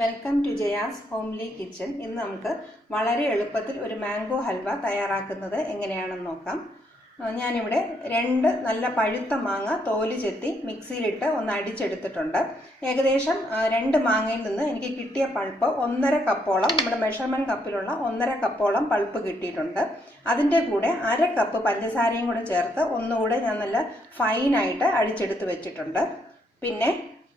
Welcome to Jaya's homely kitchen. ഇന്ന് നമുക്ക് വളരെ എളുപ്പത്തിൽ ഒരു മാംഗോ ഹൽവ തയ്യാറാക്കുന്നത് എങ്ങനെയാണെന്ന് നോക്കാം. ഞാനിവിടെ 2 നല്ല പഴുത്ത മാങ്ങ തോല് ചെത്തി മിക്സിയിലിട്ട് ഒന്ന് അടിച്ചെടുത്തിട്ടുണ്ട്. ഏകദേശം 2 മാങ്ങയിൽ നിന്ന് എനിക്ക് കിട്ടിയ പൾപ്പ് 1.5 കപ്പോളം, നമ്മുടെ മെഷർമെൻറ്റ് കപ്പിലുള്ള 1.5 കപ്പോളം പൾപ്പ് കിട്ടിയിട്ടുണ്ട്. അതിൻ്റെ കൂടെ 1/2 കപ്പ് പഞ്ചസാരയും കൂടെ ചേർത്ത് ഒന്നുകൂടെ ഞാൻ നല്ല ഫൈനായിട്ട് അടിച്ചെടുത്ത് വെച്ചിട്ടുണ്ട്. പിന്നെ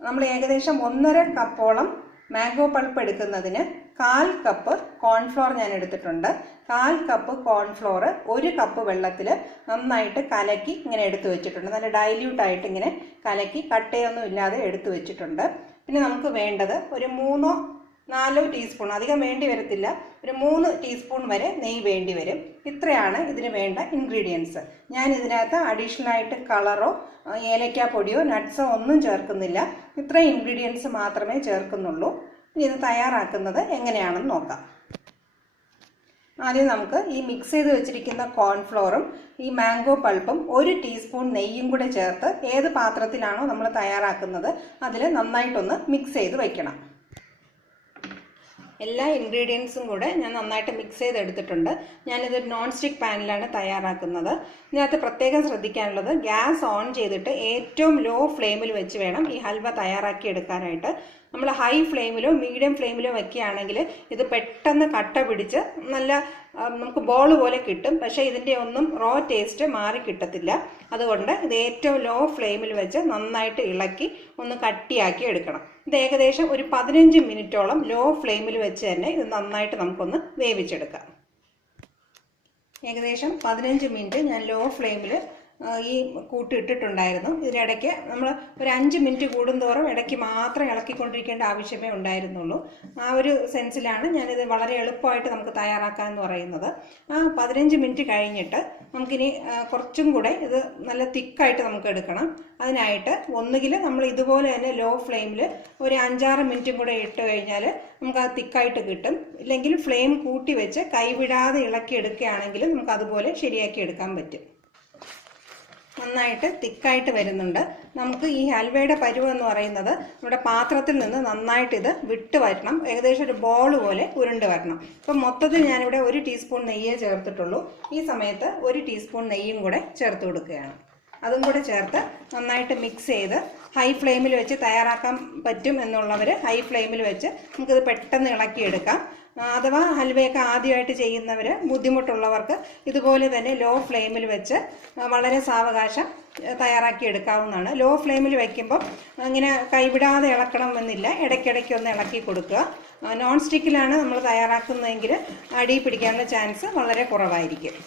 നമ്മൾ ഏകദേശം 1.5 കപ്പോളം മാംഗോ പൾപ്പ് എടുക്കുന്നതിന് 1/4 കപ്പ് കോൺഫ്ലോർ ഞാൻ എടുത്തിട്ടുണ്ട്. 1/4 കപ്പ് കോൺഫ്ലോർ 1 കപ്പ് വെള്ളത്തിൽ നന്നായിട്ട് കലക്കി ഇങ്ങനെ എടുത്തു വെച്ചിട്ടുണ്ട്. നല്ല ഡൈല്യൂട്ടായിട്ട് ഇങ്ങനെ കലക്കി കട്ടയൊന്നും ഇല്ലാതെ എടുത്തു വെച്ചിട്ടുണ്ട്. പിന്നെ നമുക്ക് വേണ്ടത് ഒരു 3-4 ടീസ്പൂൺ, അധികം വേണ്ടി വരത്തില്ല, ഒരു 3 ടീസ്പൂൺ വരെ നെയ്യ് വേണ്ടി വരും. ഇത്രയാണ് ഇതിന് വേണ്ട ഇൻഗ്രീഡിയൻസ്. ഞാൻ ഇതിനകത്ത് അഡീഷണൽ ആയിട്ട് കളറോ ഏലക്ക പൊടിയോ നട്ട്സോ ഒന്നും ചേർക്കുന്നില്ല. ഇത്രയും ഇൻഗ്രീഡിയൻസ് മാത്രമേ ചേർക്കുന്നുള്ളൂ. ഇനി ഇത് തയ്യാറാക്കുന്നത് എങ്ങനെയാണെന്ന് നോക്കാം. ആദ്യം നമുക്ക് ഈ മിക്സ് ചെയ്ത് വെച്ചിരിക്കുന്ന കോൺഫ്ലോറും ഈ മാംഗോ പൾപ്പും 1 ടീസ്പൂൺ നെയ്യും കൂടെ ചേർത്ത് ഏത് പാത്രത്തിലാണോ നമ്മൾ തയ്യാറാക്കുന്നത് അതിൽ നന്നായിട്ടൊന്ന് മിക്സ് ചെയ്ത് വയ്ക്കണം. എല്ലാ ഇൻഗ്രീഡിയൻസും കൂടെ ഞാൻ നന്നായിട്ട് മിക്സ് ചെയ്തെടുത്തിട്ടുണ്ട്. ഞാനിത് നോൺ സ്റ്റിക്ക് പാനിലാണ് തയ്യാറാക്കുന്നത്. ഇതിനകത്ത് പ്രത്യേകം ശ്രദ്ധിക്കാനുള്ളത്, ഗ്യാസ് ഓൺ ചെയ്തിട്ട് ഏറ്റവും ലോ ഫ്ലെയിമിൽ വെച്ച് വേണം ഈ ഹൽവ തയ്യാറാക്കി എടുക്കാനായിട്ട്. നമ്മൾ ഹൈ ഫ്ലെയിമിലോ മീഡിയം ഫ്ലെയിമിലോ വെക്കുകയാണെങ്കിൽ ഇത് പെട്ടെന്ന് കട്ട പിടിച്ച് നല്ല നമുക്ക് ബോൾ പോലെ കിട്ടും. പക്ഷേ ഇതിൻ്റെ ഒന്നും റോ ടേസ്റ്റ് മാറി കിട്ടത്തില്ല. അതുകൊണ്ട് ഇത് ഏറ്റവും ലോ ഫ്ലെയിമിൽ വെച്ച് നന്നായിട്ട് ഇളക്കി ഒന്ന് കട്ടിയാക്കി എടുക്കണം. ഇത് ഏകദേശം ഒരു 15 മിനിറ്റോളം ലോ ഫ്ലെയിമിൽ വെച്ച് തന്നെ ഇത് നന്നായിട്ട് നമുക്കൊന്ന് വേവിച്ചെടുക്കാം. ഏകദേശം 15 മിനിറ്റ് ഞാൻ ലോ ഫ്ലെയിമിൽ ഈ കൂട്ടിട്ടിട്ടുണ്ടായിരുന്നു. ഇതിനിടയ്ക്ക് നമ്മൾ ഒരു 5 മിനിറ്റ് കൂടുന്തോറും ഇടയ്ക്ക് മാത്രം ഇളക്കിക്കൊണ്ടിരിക്കേണ്ട ആവശ്യമേ ഉണ്ടായിരുന്നുള്ളൂ. ആ ഒരു സെൻസിലാണ് ഞാനിത് വളരെ എളുപ്പമായിട്ട് നമുക്ക് തയ്യാറാക്കാമെന്ന് പറയുന്നത്. 15 മിനിറ്റ് കഴിഞ്ഞിട്ട് നമുക്കിനി കുറച്ചും കൂടെ ഇത് നല്ല തിക്കായിട്ട് നമുക്ക് എടുക്കണം. അതിനായിട്ട് ഒന്നുകിൽ നമ്മൾ ഇതുപോലെ തന്നെ ലോ ഫ്ലെയിമിൽ ഒരു 5-6 മിനിറ്റും കൂടെ ഇട്ട് കഴിഞ്ഞാൽ നമുക്കത് തിക്കായിട്ട് കിട്ടും. ഇല്ലെങ്കിൽ ഫ്ലെയിം കൂട്ടി വെച്ച് കൈവിടാതെ ഇളക്കി എടുക്കുകയാണെങ്കിൽ നമുക്ക് അതുപോലെ ശരിയാക്കി എടുക്കാൻ പറ്റും. നന്നായിട്ട് തിക്കായിട്ട് വരുന്നുണ്ട്. നമുക്ക് ഈ ഹൽവയുടെ പരുവം എന്ന് പറയുന്നത് നമ്മുടെ പാത്രത്തിൽ നിന്ന് നന്നായിട്ട് ഇത് വിട്ട് വരണം. ഏകദേശം ഒരു ബോൾ പോലെ ഉരുണ്ട് വരണം. ഇപ്പം മൊത്തത്തിൽ ഞാനിവിടെ 1 ടീസ്പൂൺ നെയ്യേ ചേർത്തിട്ടുള്ളൂ. ഈ സമയത്ത് 1 ടീസ്പൂൺ നെയ്യും കൂടെ ചേർത്ത് കൊടുക്കുകയാണ്. അതും കൂടെ ചേർത്ത് നന്നായിട്ട് മിക്സ് ചെയ്ത് ഹൈ ഫ്ലെയിമിൽ വെച്ച് തയ്യാറാക്കാൻ പറ്റും എന്നുള്ളവർ ഹൈ ഫ്ലെയിമിൽ വെച്ച് നമുക്കിത് പെട്ടെന്ന് ഇളക്കിയെടുക്കാം. അഥവാ ഹൽവയൊക്കെ ആദ്യമായിട്ട് ചെയ്യുന്നവർ, ബുദ്ധിമുട്ടുള്ളവർക്ക് ഇതുപോലെ തന്നെ ലോ ഫ്ലെയിമിൽ വെച്ച് വളരെ സാവകാശം തയ്യാറാക്കി എടുക്കാവുന്നതാണ്. ലോ ഫ്ലെയിമിൽ വയ്ക്കുമ്പോൾ ഇങ്ങനെ കൈവിടാതെ ഇളക്കണമെന്നില്ല, ഇടയ്ക്കിടയ്ക്ക് ഒന്ന് ഇളക്കി കൊടുക്കുക. നോൺ സ്റ്റിക്കിലാണ് നമ്മൾ തയ്യാറാക്കുന്നതെങ്കിൽ അടി പിടിക്കാനുള്ള ചാൻസ് വളരെ കുറവായിരിക്കും.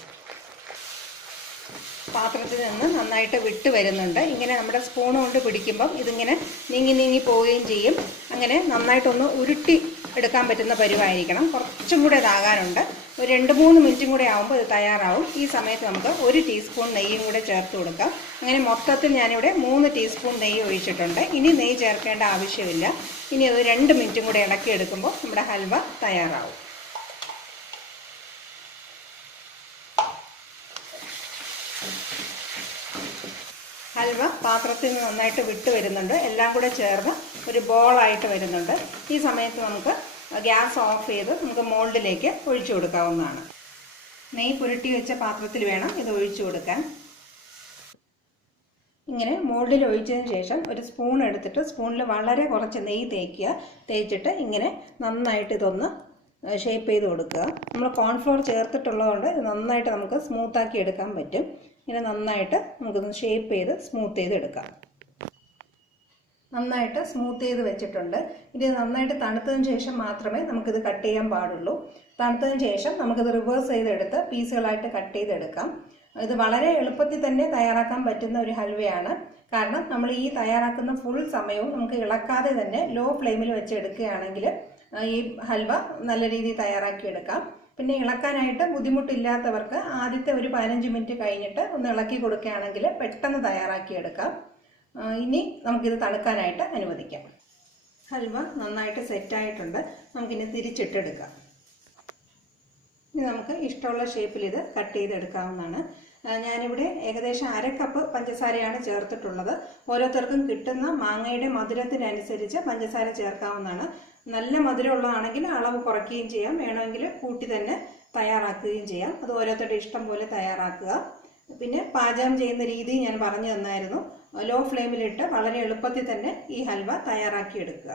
പാത്രത്തിൽ നിന്ന് നന്നായിട്ട് വിട്ട് വരുന്നുണ്ട്. ഇങ്ങനെ നമ്മുടെ സ്പൂൺ കൊണ്ട് പിടിക്കുമ്പം ഇതിങ്ങനെ നീങ്ങി പോവുകയും ചെയ്യും. അങ്ങനെ നന്നായിട്ടൊന്ന് ഉരുട്ടി എടുക്കാൻ പറ്റുന്ന പരുവായിരിക്കണം. കുറച്ചും കൂടെ ഇതാകാനുണ്ട്. ഒരു 2-3 മിനിറ്റും കൂടെ ആകുമ്പോൾ ഇത് തയ്യാറാവും. ഈ സമയത്ത് നമുക്ക് 1 ടീസ്പൂൺ നെയ്യും കൂടെ ചേർത്ത് കൊടുക്കാം. അങ്ങനെ മൊത്തത്തിൽ ഞാനിവിടെ 3 ടീസ്പൂൺ നെയ്യ് ഒഴിച്ചിട്ടുണ്ട്. ഇനി നെയ്യ് ചേർക്കേണ്ട ആവശ്യമില്ല. ഇനി അത് 2 മിനിറ്റും കൂടെ ഇളക്കി എടുക്കുമ്പോൾ നമ്മുടെ ഹൽവ തയ്യാറാവും. ഹൽവ പാത്രത്തിൽ നിന്ന് നന്നായിട്ട് വിട്ട് വരുന്നുണ്ട്. എല്ലാം കൂടെ ചേർന്ന് ഒരു ബോളായിട്ട് വരുന്നുണ്ട്. ഈ സമയത്ത് നമുക്ക് ഗ്യാസ് ഓഫ് ചെയ്ത് നമുക്ക് മോൾഡിലേക്ക് ഒഴിച്ചു കൊടുക്കാവുന്നതാണ്. നെയ്യ് പുരട്ടി വെച്ച പാത്രത്തിൽ വേണം ഇത് ഒഴിച്ചു കൊടുക്കാൻ. ഇങ്ങനെ മോൾഡിൽ ഒഴിച്ചതിന് ശേഷം ഒരു സ്പൂൺ എടുത്തിട്ട് സ്പൂണിൽ വളരെ കുറച്ച് നെയ്യ് തേച്ചിട്ട് ഇങ്ങനെ നന്നായിട്ട് ഇതൊന്ന് ഷേപ്പ് ചെയ്ത് കൊടുക്കുക. നമ്മൾ കോൺഫ്ലോർ ചേർത്തിട്ടുള്ളതുകൊണ്ട് ഇത് നന്നായിട്ട് നമുക്ക് സ്മൂത്താക്കി എടുക്കാൻ പറ്റും. ഇങ്ങനെ നന്നായിട്ട് നമുക്കൊന്ന് ഷേപ്പ് ചെയ്ത് സ്മൂത്ത് ചെയ്ത് എടുക്കാം. നന്നായിട്ട് സ്മൂത്ത് ചെയ്ത് വെച്ചിട്ടുണ്ട്. ഇത് നന്നായിട്ട് തണുത്തതിന് ശേഷം മാത്രമേ നമുക്കിത് കട്ട് ചെയ്യാൻ പാടുള്ളൂ. തണുത്തതിന് ശേഷം നമുക്കിത് റിവേഴ്സ് ചെയ്തെടുത്ത് പീസുകളായിട്ട് കട്ട് ചെയ്തെടുക്കാം. ഇത് വളരെ എളുപ്പത്തിൽ തന്നെ തയ്യാറാക്കാൻ പറ്റുന്ന ഒരു ഹൽവയാണ്. കാരണം നമ്മൾ ഈ തയ്യാറാക്കുന്ന ഫുൾ സമയവും നമുക്ക് ഇളക്കാതെ തന്നെ ലോ ഫ്ലെയിമിൽ വെച്ച് എടുക്കുകയാണെങ്കിൽ ഈ ഹൽവ നല്ല രീതിയിൽ തയ്യാറാക്കിയെടുക്കാം. പിന്നെ ഇളക്കാനായിട്ട് ബുദ്ധിമുട്ടില്ലാത്തവർക്ക് ആദ്യത്തെ ഒരു 15 മിനിറ്റ് കഴിഞ്ഞിട്ട് ഒന്ന് ഇളക്കി കൊടുക്കുകയാണെങ്കിൽ പെട്ടെന്ന് തയ്യാറാക്കിയെടുക്കാം. ഇനി നമുക്കിത് തണുക്കാനായിട്ട് അനുവദിക്കാം. ഹൽവ നന്നായിട്ട് സെറ്റായിട്ടുണ്ട്. നമുക്കിനി തിരിച്ചിട്ടെടുക്കാം. ഇനി നമുക്ക് ഇഷ്ടമുള്ള ഷേപ്പിൽ ഇത് കട്ട് ചെയ്തെടുക്കാവുന്നതാണ്. ഞാനിവിടെ ഏകദേശം 1/2 കപ്പ് പഞ്ചസാരയാണ് ചേർത്തിട്ടുള്ളത്. ഓരോരുത്തർക്കും കിട്ടുന്ന മാങ്ങയുടെ മധുരത്തിനനുസരിച്ച് പഞ്ചസാര ചേർക്കാവുന്നതാണ്. നല്ല മധുരമുള്ളതാണെങ്കിൽ അളവ് കുറയ്ക്കുകയും ചെയ്യാം, വേണമെങ്കിൽ കൂട്ടി തന്നെ തയ്യാറാക്കുകയും ചെയ്യാം. അത് ഓരോരുത്തരുടെ ഇഷ്ടം പോലെ തയ്യാറാക്കുക. പിന്നെ പാചകം ചെയ്യുന്ന രീതി ഞാൻ പറഞ്ഞു തന്നായിരുന്നു. ലോ ഫ്ലെയിമിലിട്ട് വളരെ എളുപ്പത്തിൽ തന്നെ ഈ ഹൽവ തയ്യാറാക്കിയെടുക്കുക.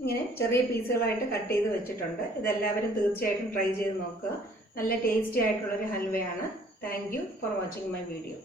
ഇങ്ങനെ ചെറിയ പീസുകളായിട്ട് കട്ട് ചെയ്ത് വെച്ചിട്ടുണ്ട്. ഇതെല്ലാവരും തീർച്ചയായിട്ടും ട്രൈ ചെയ്ത് നോക്കുക. നല്ല ടേസ്റ്റി ആയിട്ടുള്ളൊരു ഹൽവയാണ്. Thank you for watching my video.